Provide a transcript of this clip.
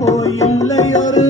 போயில்லை ஒரு